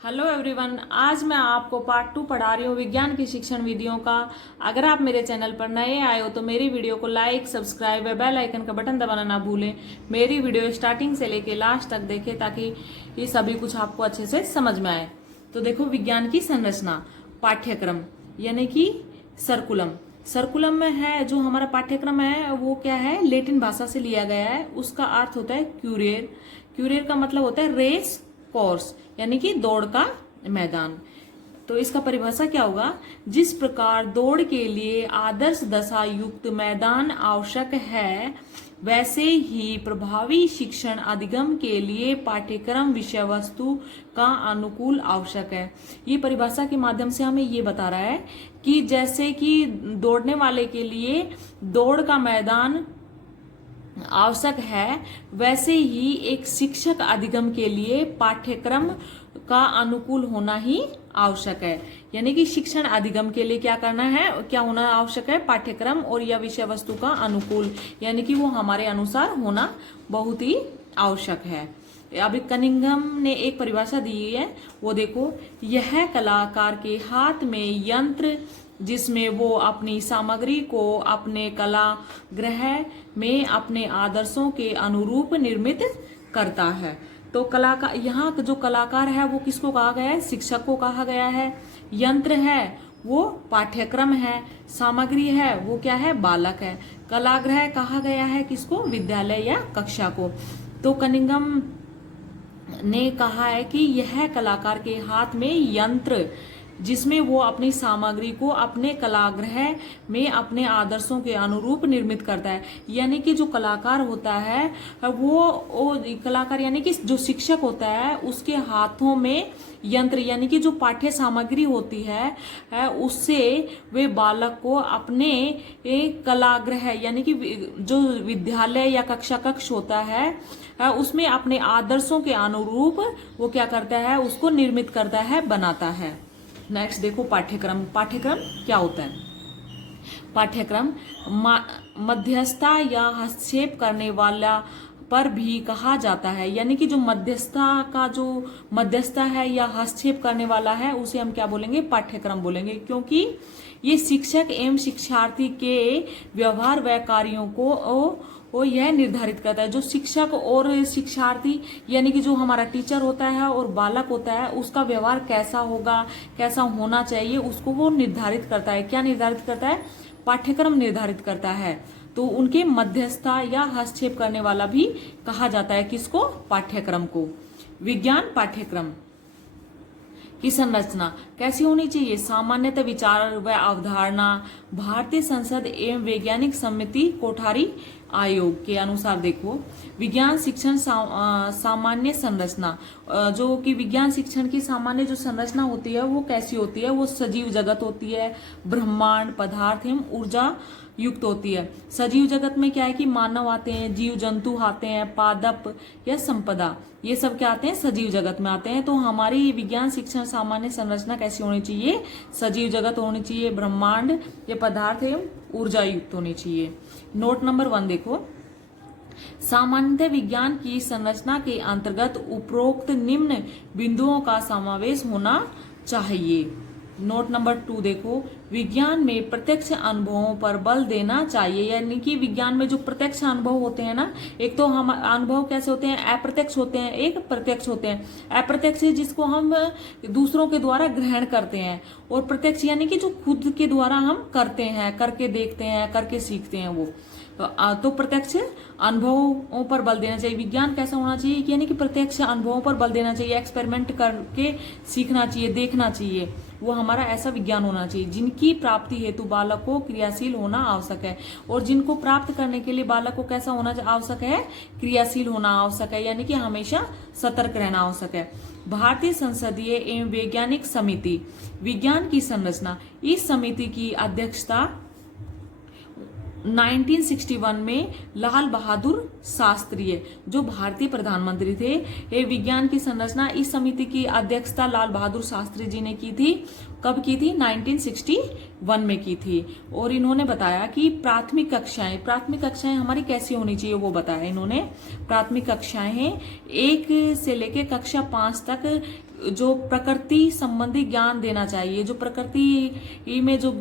Hello everyone, आज मैं आपको पार्ट 2 पढ़ा रही हूँ विज्ञान की शिक्षण विधियों का। अगर आप मेरे चैनल पर नए आए हो तो मेरी वीडियो को लाइक, सब्सक्राइब व बेल आइकन का बटन दबाना ना भूलें। मेरी वीडियो स्टार्टिंग से लेके लास्ट तक देखें ताकि ये सभी कुछ आपको अच्छे से समझ में आए। तो देखो, विज्ञान की संरचना, पाठ्यक्रम यानी कि सर्कुलम। सर्कुलम में है जो हमारा पाठ्यक्रम है वो क्या है, लेटिन भाषा से लिया गया है। उसका अर्थ होता है क्यूरियर। क्यूरियर का मतलब होता है रेस कोर्स यानी कि दौड़ का मैदान। तो इसका परिभाषा क्या होगा, जिस प्रकार दौड़ के लिए आदर्श दशा युक्त मैदान आवश्यक है वैसे ही प्रभावी शिक्षण अधिगम के लिए पाठ्यक्रम विषय वस्तु का अनुकूल आवश्यक है। ये परिभाषा के माध्यम से हमें ये बता रहा है कि जैसे कि दौड़ने वाले के लिए दौड़ का मैदान आवश्यक है, वैसे ही एक शिक्षक अधिगम के लिए पाठ्यक्रम का अनुकूल होना ही आवश्यक है। यानी कि शिक्षण अधिगम के लिए क्या करना है, क्या होना आवश्यक है, पाठ्यक्रम और या विषय वस्तु का अनुकूल, यानी कि वो हमारे अनुसार होना बहुत ही आवश्यक है। अभी कनिंघम ने एक परिभाषा दी है, वो देखो, यह कलाकार के हाथ में यंत्र जिसमें वो अपनी सामग्री को अपने कलागृह में अपने आदर्शों के अनुरूप निर्मित करता है। तो कलाकार, यहाँ जो कलाकार है वो किसको कहा गया है, शिक्षक को कहा गया है। यंत्र है वो पाठ्यक्रम है, सामग्री है वो क्या है, बालक है। कलागृह कहा गया है किसको, विद्यालय या कक्षा को। तो कनिंघम ने कहा है कि यह कलाकार के हाथ में यंत्र जिसमें वो अपनी सामग्री को अपने कलागृह में अपने आदर्शों के अनुरूप निर्मित करता है। यानी कि जो कलाकार होता है वो कलाकार यानी कि जो शिक्षक होता है उसके हाथों में यंत्र यानी कि जो पाठ्य सामग्री होती है उससे वे बालक को अपने कलागृह यानी कि जो विद्यालय या कक्ष होता है उसमें अपने आदर्शों के अनुरूप वो क्या करता है, उसको निर्मित करता है, बनाता है। नेक्स्ट देखो, पाठ्यक्रम। पाठ्यक्रम क्या होता है, पाठ्यक्रम मध्यस्थता या हस्तक्षेप करने वाला पर भी कहा जाता है। यानी कि जो मध्यस्थता है या हस्तक्षेप करने वाला है उसे हम क्या बोलेंगे, पाठ्यक्रम बोलेंगे, क्योंकि ये शिक्षक एवं शिक्षार्थी के व्यवहार व कार्यों को यह निर्धारित करता है। जो शिक्षक और शिक्षार्थी यानी कि जो हमारा टीचर होता है और बालक होता है उसका व्यवहार कैसा होगा, कैसा होना चाहिए, उसको वो निर्धारित करता है। क्या निर्धारित करता है, पाठ्यक्रम निर्धारित करता है। तो उनके मध्यस्थता या हस्तक्षेप करने वाला भी कहा जाता है किसको, पाठ्यक्रम को। विज्ञान पाठ्यक्रम की संरचना कैसी होनी चाहिए, सामान्यतः विचार व अवधारणा भारतीय संसद एवं वैज्ञानिक समिति कोठारी आयोग के अनुसार देखो, विज्ञान शिक्षण सामान्य संरचना, जो कि विज्ञान शिक्षण की सामान्य जो संरचना होती है वो कैसी होती है, वो सजीव जगत होती है, ब्रह्मांड, पदार्थ एवं ऊर्जा युक्त होती है। सजीव जगत में क्या है कि मानव आते हैं, जीव जंतु आते हैं, पादप या संपदा, ये सब क्या आते हैं, सजीव जगत में आते हैं। तो हमारी विज्ञान शिक्षण सामान्य संरचना कैसी होनी चाहिए, सजीव जगत होनी चाहिए, ब्रह्मांड या पदार्थ एवं ऊर्जा युक्त होनी चाहिए। नोट नंबर 1 देखो, सामान्यतः विज्ञान की संरचना के अंतर्गत उपरोक्त निम्न बिंदुओं का समावेश होना चाहिए। नोट नंबर 2 देखो, विज्ञान में प्रत्यक्ष अनुभवों पर बल देना चाहिए। यानी कि विज्ञान में जो प्रत्यक्ष अनुभव होते हैं ना, एक तो हम अनुभव कैसे होते हैं, अप्रत्यक्ष होते हैं, एक प्रत्यक्ष होते हैं। अप्रत्यक्ष जिसको हम दूसरों के द्वारा ग्रहण करते हैं, और प्रत्यक्ष यानी कि जो खुद के द्वारा हम करते हैं, करके देखते हैं, करके सीखते हैं वो। तो प्रत्यक्ष अनुभवों पर बल देना चाहिए। विज्ञान कैसा होना चाहिए, यानी कि प्रत्यक्ष अनुभवों पर बल देना चाहिए, एक्सपेरिमेंट करके सीखना चाहिए, देखना चाहिए, वो हमारा ऐसा विज्ञान होना चाहिए। जिनकी प्राप्ति हेतु बालक को क्रियाशील होना आवश्यक है, और जिनको प्राप्त करने के लिए बालक को कैसा होना आवश्यक है, क्रियाशील होना आवश्यक है, यानी कि हमेशा सतर्क रहना आवश्यक है। भारतीय संसदीय एवं वैज्ञानिक समिति विज्ञान की संरचना, इस समिति की अध्यक्षता 1961 में लाल बहादुर शास्त्री, जो भारतीय प्रधानमंत्री थे, ये विज्ञान की संरचना, इस समिति की अध्यक्षता लाल बहादुर शास्त्री जी ने की थी। कब की थी, 1961 में की थी। और इन्होंने बताया कि प्राथमिक कक्षाएं हमारी कैसी होनी चाहिए वो बताया इन्होंने। प्राथमिक कक्षाएं 1 से लेके कक्षा 5 तक जो प्रकृति संबंधी ज्ञान देना चाहिए। जो प्रकृति में जो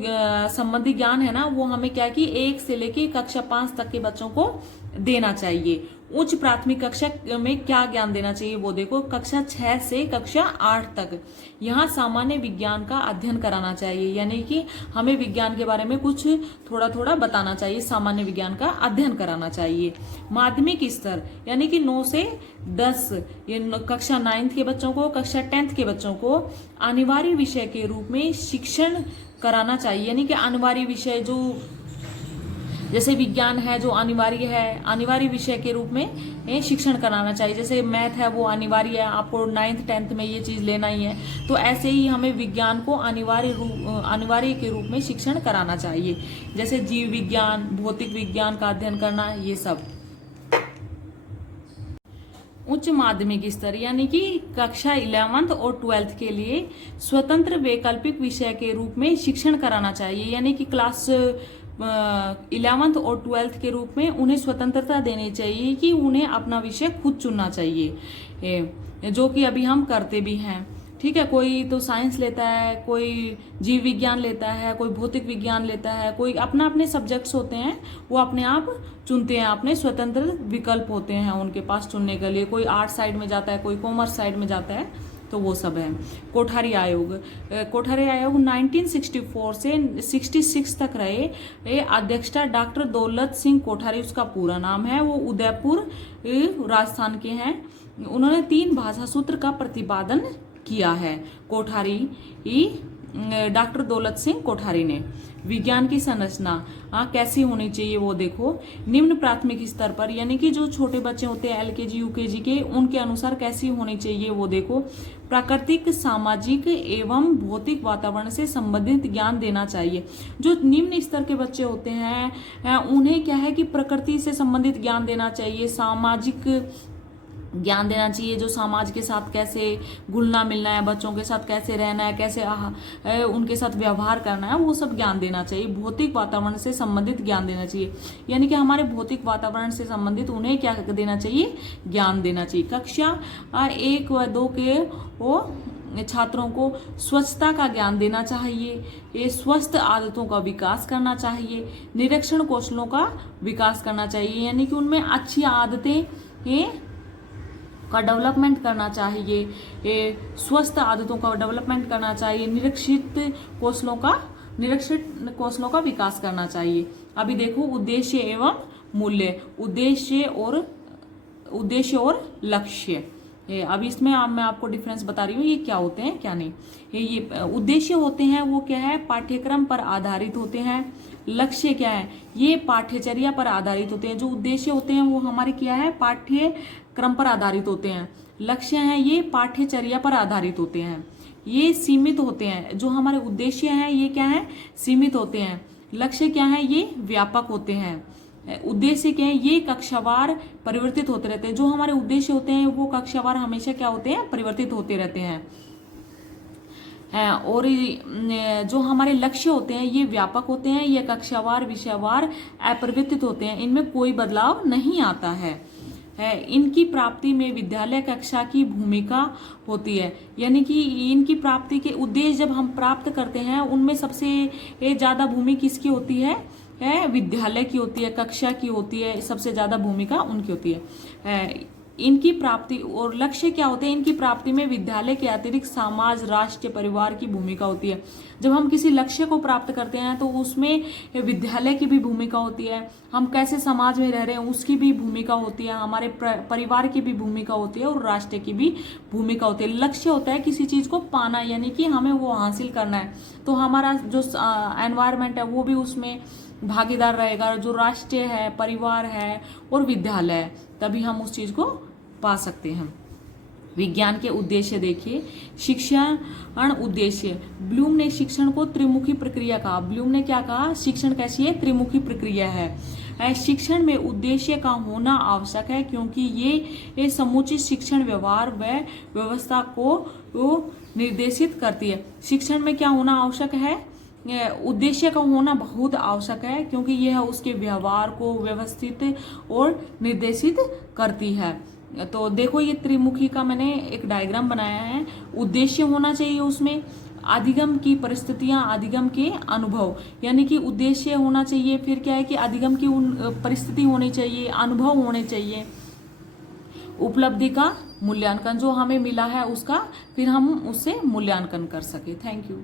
संबंधी ज्ञान है ना, वो हमें क्या कि 1 से लेके कक्षा 5 तक के बच्चों को देना चाहिए। उच्च प्राथमिक कक्षा में क्या ज्ञान देना चाहिए वो देखो, कक्षा 6 से कक्षा 8 तक यहाँ सामान्य विज्ञान का अध्ययन कराना चाहिए, यानी कि हमें विज्ञान के बारे में कुछ थोड़ा थोड़ा बताना चाहिए, सामान्य विज्ञान का अध्ययन कराना चाहिए। माध्यमिक स्तर यानी कि 9 से 10 ये कक्षा 9th के बच्चों को, कक्षा 10th के बच्चों को अनिवार्य विषय के रूप में शिक्षण कराना चाहिए, यानी कि अनिवार्य विषय जो जैसे विज्ञान है जो अनिवार्य है, अनिवार्य विषय के रूप में शिक्षण कराना चाहिए। जैसे मैथ है वो अनिवार्य है, आपको 9th 10th में ये चीज लेना ही है, तो ऐसे ही हमें विज्ञान को अनिवार्य के रूप में शिक्षण कराना चाहिए। जैसे जीव विज्ञान, भौतिक विज्ञान का अध्ययन करना, ये सब। उच्च माध्यमिक स्तर यानी कि कक्षा 11th और 12th के लिए स्वतंत्र वैकल्पिक विषय के रूप में शिक्षण कराना चाहिए, यानी कि क्लास 11th और 12th के रूप में उन्हें स्वतंत्रता देनी चाहिए कि उन्हें अपना विषय खुद चुनना चाहिए, जो कि अभी हम करते भी हैं। ठीक है, कोई तो साइंस लेता है, कोई जीव विज्ञान लेता है, कोई भौतिक विज्ञान लेता है, कोई अपना अपने सब्जेक्ट्स होते हैं वो अपने आप चुनते हैं, अपने स्वतंत्र विकल्प होते हैं उनके पास चुनने के लिए। कोई आर्ट साइड में जाता है, कोई कॉमर्स साइड में जाता है, तो वो सब है। कोठारी आयोग 1964 से 66 तक रहे। अध्यक्षता डॉक्टर दौलत सिंह कोठारी उसका पूरा नाम है, वो उदयपुर राजस्थान के हैं। उन्होंने 3 भाषा सूत्र का प्रतिपादन किया है, कोठारी डॉक्टर दौलत सिंह कोठारी ने। विज्ञान की संरचना कैसी होनी चाहिए वो देखो, निम्न प्राथमिक स्तर पर यानी कि जो छोटे बच्चे होते हैं LKG UKG के, उनके अनुसार कैसी होनी चाहिए वो देखो। प्राकृतिक, सामाजिक एवं भौतिक वातावरण से संबंधित ज्ञान देना चाहिए। जो निम्न स्तर के बच्चे होते हैं उन्हें क्या है कि प्रकृति से संबंधित ज्ञान देना चाहिए, सामाजिक ज्ञान देना चाहिए, जो समाज के साथ कैसे घुलना मिलना है, बच्चों के साथ कैसे रहना है, कैसे उनके साथ व्यवहार करना है, वो सब ज्ञान देना चाहिए। भौतिक वातावरण से संबंधित ज्ञान देना चाहिए, यानी कि हमारे भौतिक वातावरण से संबंधित उन्हें क्या देना चाहिए, ज्ञान देना चाहिए। कक्षा 1 व 2 के वो छात्रों को स्वच्छता का ज्ञान देना चाहिए, ये स्वस्थ आदतों का विकास करना चाहिए, निरीक्षण कौशलों का विकास करना चाहिए, यानी कि उनमें अच्छी आदतें का डेवलपमेंट करना चाहिए, स्वस्थ आदतों का डेवलपमेंट करना चाहिए, निरीक्षित कौशलों का विकास करना चाहिए। अभी देखो उद्देश्य एवं मूल्य, उद्देश्य और लक्ष्य। अभी इसमें मैं आपको डिफरेंस बता रही हूँ, ये क्या होते हैं क्या नहीं। ये उद्देश्य होते हैं वो क्या है, पाठ्यक्रम पर आधारित होते हैं। लक्ष्य क्या है, ये पाठ्यचर्या पर आधारित होते हैं। जो उद्देश्य होते हैं वो हमारे क्या है, पाठ्यक्रम पर आधारित होते हैं। लक्ष्य हैं ये पाठ्यचर्या पर आधारित होते हैं, ये सीमित होते हैं। जो हमारे उद्देश्य हैं ये क्या है, सीमित होते हैं। लक्ष्य क्या है, ये व्यापक होते हैं। उद्देश्य क्या है, ये कक्षावार परिवर्तित होते रहते हैं। जो हमारे उद्देश्य होते हैं वो कक्षावार हमेशा क्या होते हैं, परिवर्तित होते रहते हैं। और जो हमारे लक्ष्य होते हैं ये व्यापक होते हैं, ये कक्षावार विषयवार अपरिवर्तित होते हैं, इनमें कोई बदलाव नहीं आता है। इनकी प्राप्ति में विद्यालय कक्षा की भूमिका होती है, यानी कि इनकी प्राप्ति के उद्देश्य जब हम प्राप्त करते हैं उनमें सबसे ज्यादा भूमिका किसकी होती है, विद्यालय की होती है, कक्षा की होती है, सबसे ज्यादा भूमिका उनकी होती है। इनकी प्राप्ति और लक्ष्य क्या होते हैं, इनकी प्राप्ति में विद्यालय के अतिरिक्त समाज, राष्ट्र, परिवार की भूमिका होती है। जब हम किसी लक्ष्य को प्राप्त करते हैं तो उसमें विद्यालय की भी भूमिका होती है, हम कैसे समाज में रह रहे हैं उसकी भी भूमिका होती है, हमारे परिवार की भी भूमिका होती है और राष्ट्र की भी भूमिका होती है। लक्ष्य होता है किसी चीज को पाना, यानी कि हमें वो हासिल करना है, तो हमारा जो एनवायरमेंट है वो भी उसमें भागीदार रहेगा, जो राष्ट्र है, परिवार है और विद्यालय है, तभी हम उस चीज को पा सकते हैं। विज्ञान के उद्देश्य देखिए, शिक्षण उद्देश्य। ब्लूम ने शिक्षण को त्रिमुखी प्रक्रिया कहा। ब्लूम ने क्या कहा, शिक्षण कैसी है, त्रिमुखी प्रक्रिया है। शिक्षण में उद्देश्य का होना आवश्यक है क्योंकि ये समुचित शिक्षण व्यवहार व व्यवस्था को निर्देशित करती है। शिक्षण में क्या होना आवश्यक है, उद्देश्य का होना बहुत आवश्यक है क्योंकि यह उसके व्यवहार को व्यवस्थित और निर्देशित करती है। तो देखो ये त्रिमुखी का मैंने एक डायग्राम बनाया है। उद्देश्य होना चाहिए उसमें, अधिगम की परिस्थितियां, अधिगम के अनुभव, यानी कि उद्देश्य होना चाहिए, फिर क्या है कि अधिगम की परिस्थिति होनी चाहिए, अनुभव होने चाहिए, उपलब्धि का मूल्यांकन, जो हमें मिला है उसका फिर हम उससे मूल्यांकन कर सके। Thank you.